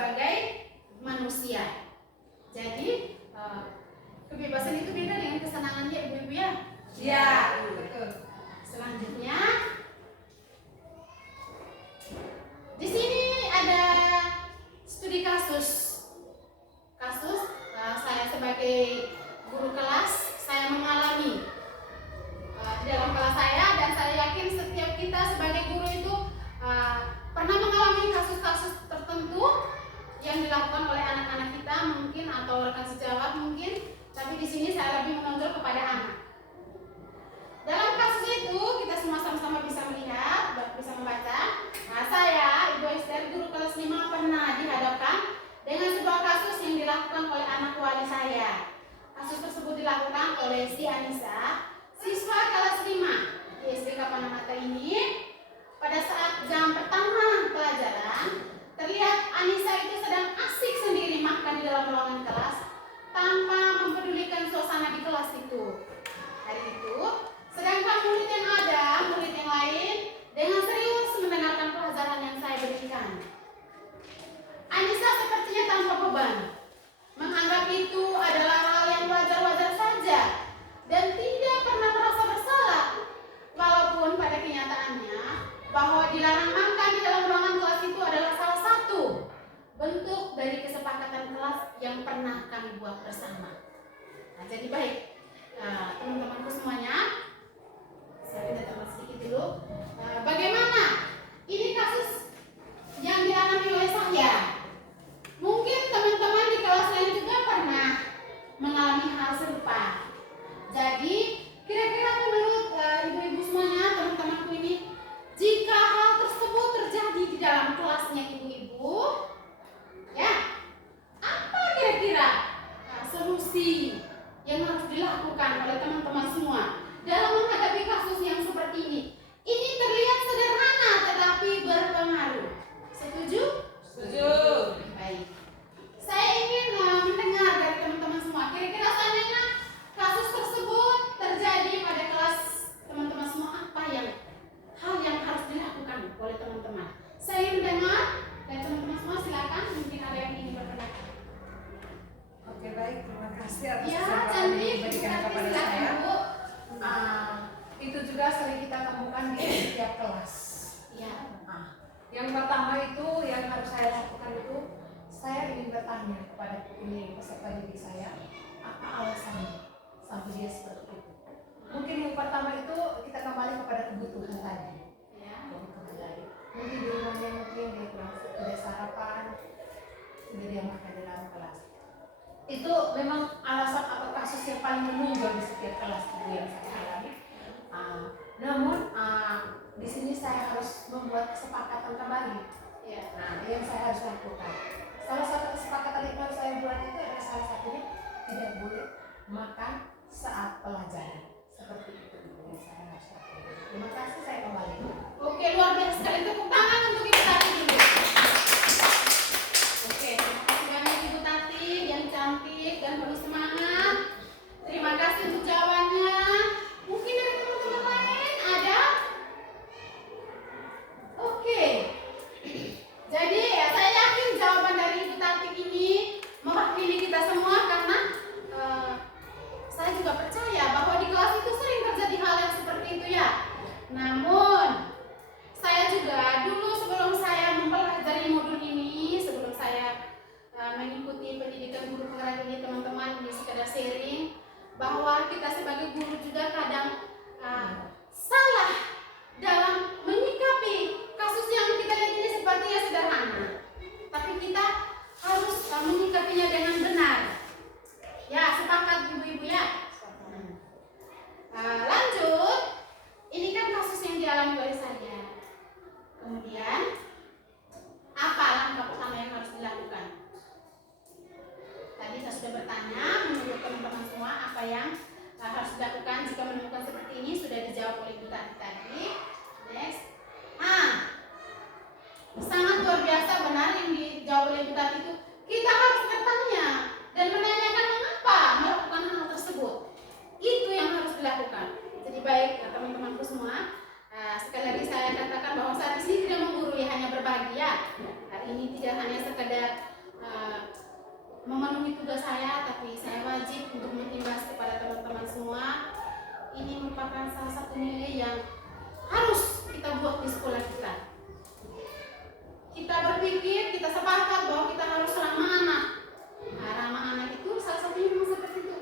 sebagai manusia. Jadi kebebasan itu beda dengan kesenangan ya ibu-ibu ya. Iya, betul. Selanjutnya di sini ada studi kasus. Saya sebagai guru kelas, saya mengalami di dalam kelas saya, dan saya yakin setiap kita sebagai guru itu pernah mengalami kasus-kasus tertentu yang dilakukan oleh anak-anak kita mungkin, atau rekan sejawat mungkin, tapi di sini saya lebih menonjol kepada anak. Dalam kasus itu kita semua sama-sama bisa melihat, bisa membaca. Nah, saya, Ibu Esther, guru kelas 5, pernah dihadapkan dengan sebuah kasus yang dilakukan oleh anak wali saya. Kasus tersebut dilakukan oleh si Anissa, siswa kelas 5 di SD Kapanamata ini. Pada saat jam pertama pelajaran, terlihat Anissa itu sedang asik sendiri makan di dalam ruangan kelas tanpa mempedulikan suasana di kelas itu. Hari itu, sedangkan murid yang lain dengan serius mendengarkan pelajaran yang saya berikan. Anissa sepertinya tanpa beban, menganggap itu adalah hal yang wajar-wajar saja dan tidak pernah merasa bersalah, walaupun pada kenyataannya bahwa dilarang makan di dalam ruangan kelas itu adalah salah satu bentuk dari kesepakatan kelas yang pernah kami buat bersama. Nah, jadi baik, teman-temanku semuanya, saya pindah tempat sedikit dulu. Bagaimana ini kasus yang dialami oleh saya? Mungkin teman-teman di kelas lain juga pernah mengalami hal serupa. Jadi kira-kira menurut ibu-ibu semuanya, teman-temanku ini, jika hal tersebut terjadi di dalam kelasnya ibu-ibu, ya, apa kira-kira solusi yang harus dilakukan oleh teman-teman semua dalam menghadapi kasus yang seperti ini? Ini terlihat sederhana tetapi berpengaruh. Setuju? Setuju. Baik. Saya ingin mendengar dari teman-teman semua. Kira-kira seandainya kasus tersebut terjadi pada kelas teman-teman semua, apa hal yang harus dilakukan oleh teman-teman? Saya ingin mendengar dan teman-teman semua silakan. Mungkin ada yang ingin berpendapat. Oke, baik, terima kasih atas Ya, kesempatan cantik. yang diberikan kepada Silakan, saya. Bu. Itu juga sering kita temukan di setiap kelas. Ya. Yang pertama itu yang harus saya lakukan itu, saya ingin bertanya kepada peserta didik saya, apa alasannya sampai dia seperti itu. Mungkin yang pertama itu kita kembali kepada kebutuhan tadi. Ya. Mungkin di rumahnya mungkin dia kurang tidak sarapan, sudah dia makan di dalam kelas. Itu memang alasan atau kasus yang paling menonjol di setiap kelas yang saya alami. Namun di sini saya harus membuat kesepakatan kembali. Ya. Nah, yang saya harus lakukan. Salah satu kesepakatan yang harus saya buat itu adalah salah satunya tidak boleh makan saat pelajaran. Seperti itu yang saya harus lakukan. Terima kasih, saya kembali. Oke, luar biasa sekali. Tepuk tangan untuk Ibu Tati dulu. Oke, terima kasih banyak Ibu Tati yang cantik dan penuh semangat. Terima kasih untuk jawabannya. Mungkin dari teman-teman lain ada? Oke. Jadi ya, saya yakin jawaban ini tidak hanya sekedar memenuhi tugas saya, tapi saya wajib untuk mengimbas kepada teman-teman semua. Ini merupakan salah satu nilai yang harus kita buat di sekolah kita. Kita berpikir, kita sepakat bahwa kita harus ramah anak. Nah, ramah anak itu salah satunya memang seperti itu.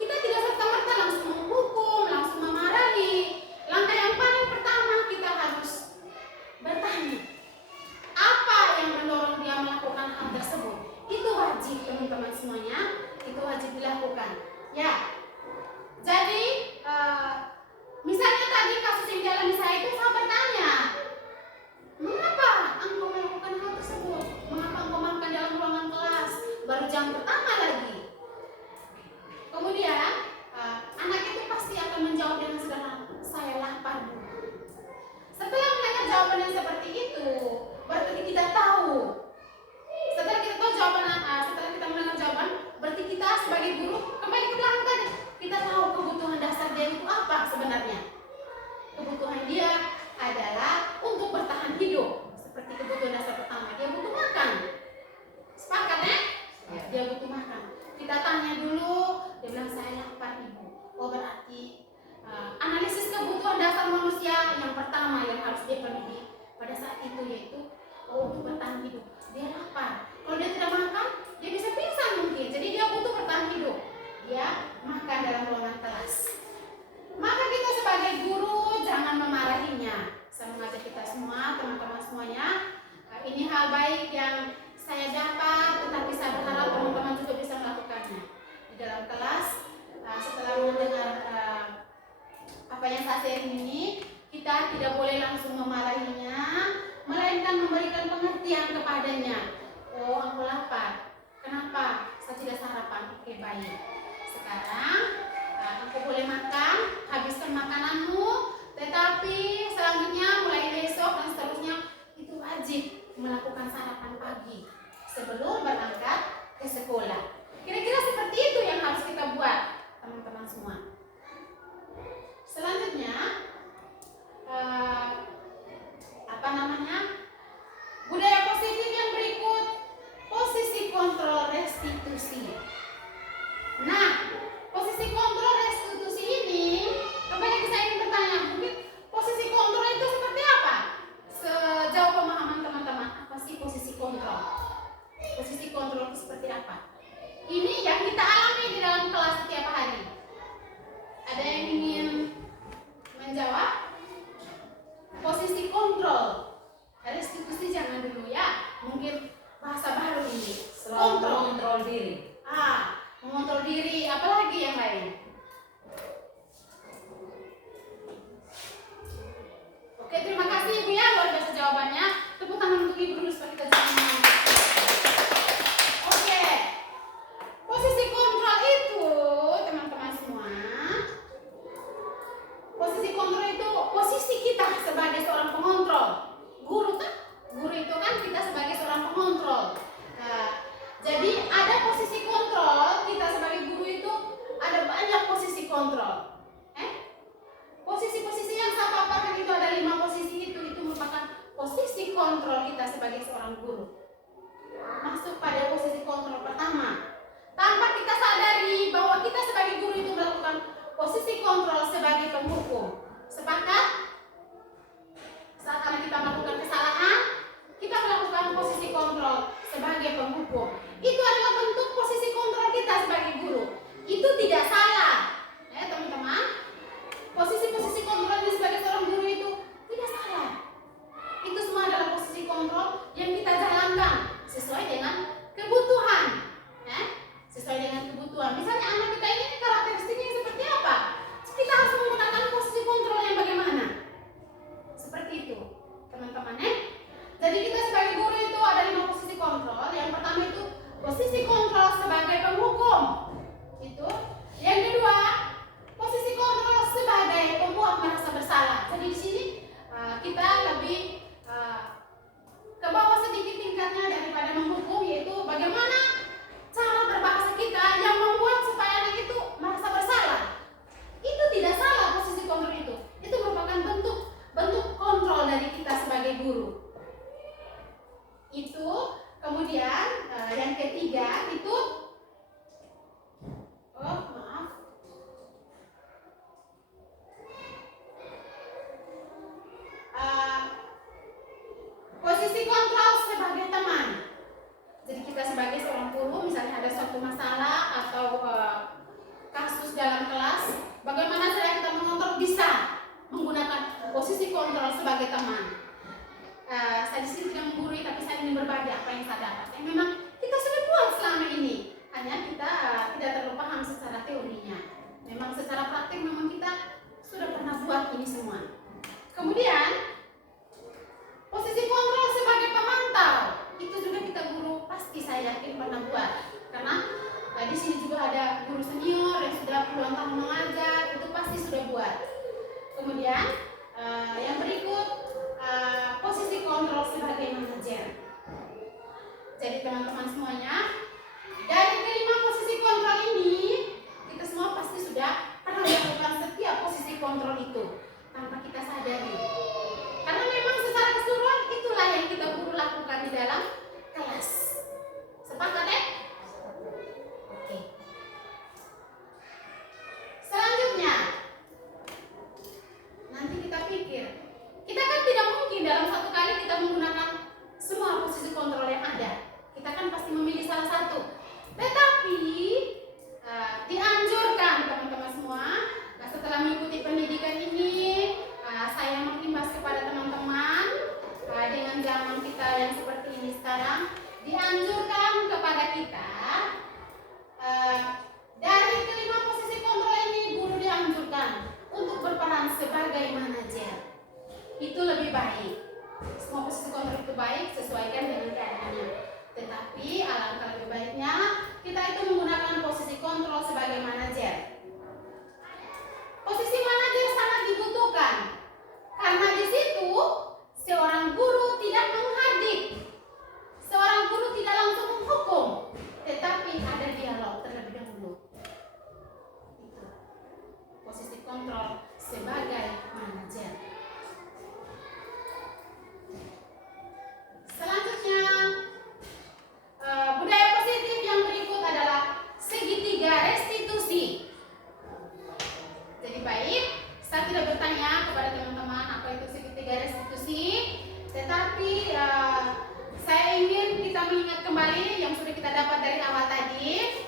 Kita tidak serta-merta langsung menghukum, langsung memarahi. Langkah yang paling pertama kita harus bertanya, apa yang mendorong dia melakukan hal tersebut. Itu wajib teman-teman semuanya, itu wajib dilakukan. Ya, jadi misalnya tadi kasus yang dialami saya itu, saya bertanya, mengapa engkau melakukan hal tersebut? Mengapa engkau makan dalam ruangan kelas? Baru jam pertama lagi. Kemudian anak itu pasti akan menjawab dengan sederhana, saya lapar Bu. Setelah mendengar jawaban yang seperti itu, berarti kita tahu. Setelah kita tahu jawaban, setelah kita mendengar jawaban, berarti kita sebagai guru kembali ke belakang tadi. Kita tahu kebutuhan dasar dia itu apa sebenarnya. Kebutuhan dia adalah untuk bertahan hidup. Seperti kebutuhan dasar pertama, dia butuh makan. Sepakat ya? Dia butuh makan. Kita tanya dulu, dia bilang saya lapar Ibu. Oh berarti analisis kebutuhan dasar manusia yang pertama yang harus dia penuhi pada saat itu yaitu untuk bertahan hidup. Dia lapar. Kalau dia tidak makan, dia bisa pingsan mungkin. Jadi dia butuh bertahan hidup. Dia makan dalam ruangan kelas. Maka kita sebagai guru jangan memarahinya. Saya mengajak kita semua, teman-teman semuanya, ini hal baik yang saya dapat, tetapi saya berharap teman-teman juga bisa melakukannya di dalam kelas. Setelah mendengar apa yang saya sharing ini, kita tidak boleh langsung memarahinya, melainkan memberikan pengertian kepadanya. Oh, aku lapar. Kenapa? Saya tidak sarapan. Oke, baik. Sekarang aku boleh makan, habiskan makananmu, tetapi selanjutnya mulai besok dan seterusnya itu wajib melakukan sarapan pagi sebelum berangkat ke sekolah. Kira-kira seperti itu yang harus kita buat, teman-teman semua. Selanjutnya budaya positif yang berikut, posisi kontrol restitusi. Nah, posisi kontrol restitusi ini, kembali saya ingin bertanya, mungkin posisi kontrol itu seperti apa? Sejauh pemahaman teman-teman, apa sih posisi kontrol? Posisi kontrol itu seperti apa? Ini yang kita alami di dalam kelas setiap hari. Ada yang ingin menjawab? Posisi kontrol restitusi jangan dulu ya, mungkin bahasa baru ini. Kontrol diri. Mengontrol diri, apalagi yang lain? Oke, terima kasih Ibu ya, luar biasa jawabannya. Tepuk tangan untuk Ibu dulu supaya kita jangan. Oke, posisi kontrol itu, teman-teman semua, posisi kontrol itu posisi kita sebagai seorang pengontrol. Guru itu kan kita sebagai seorang pengontrol. Jadi ada posisi Kemudian yang ketiga itu, oh maaf, posisi kontrol sebagai teman. Jadi kita sebagai seorang guru, misalnya ada suatu masalah atau kasus dalam kelas, bagaimana cara kita mengontrol? Bisa menggunakan posisi kontrol sebagai teman. Saya di sini tidak menggurui, tapi saya ingin berbagi apa yang saya dapat. Yang memang kita sudah buat selama ini, hanya kita tidak terlalu paham secara teorinya. Memang secara praktik memang kita sudah pernah buat ini semua. Kemudian posisi kontrol sebagai pemantau, itu juga kita guru pasti saya yakin pernah buat, karena di sini juga ada guru senior yang sudah puluhan tahun mengajar, itu pasti sudah buat. Kemudian yang berikut, posisi kontrol sebagai manajer. Jadi teman-teman semuanya, dari kelima posisi kontrol ini, kita semua pasti sudah pernah melakukan setiap posisi kontrol itu tanpa kita sadari. Karena memang secara keseluruhan itulah yang kita guru lakukan di dalam kelas. Sepakat ya? Oke. Selanjutnya, nanti kita pikir, kita kan tidak mungkin dalam satu kali kita menggunakan semua posisi kontrol yang ada. Kita kan pasti memilih salah satu. Tetapi dianjurkan teman-teman semua, setelah mengikuti pendidikan ini, saya mengimbas kepada teman-teman dengan zaman kita yang seperti ini sekarang, dianjurkan kepada kita dari kelima posisi kontrol ini, guru dianjurkan untuk berperan sebagai manajer. Itu lebih baik. Semua posisi kontrol itu baik, sesuaikan dengan keadaannya. Tetapi alangkah lebih baiknya kita itu menggunakan posisi kontrol sebagai manajer. Posisi manajer sangat dibutuhkan karena di situ seorang guru tidak menghadik, seorang guru tidak langsung menghukum, tetapi ada dialog terlebih dahulu. Itu posisi kontrol sebagai manajer. Selanjutnya, budaya positif yang berikut adalah segitiga restitusi. Jadi baik, saya tidak bertanya kepada teman-teman apa itu segitiga restitusi, tetapi saya ingin kita mengingat kembali yang sudah kita dapat dari awal tadi.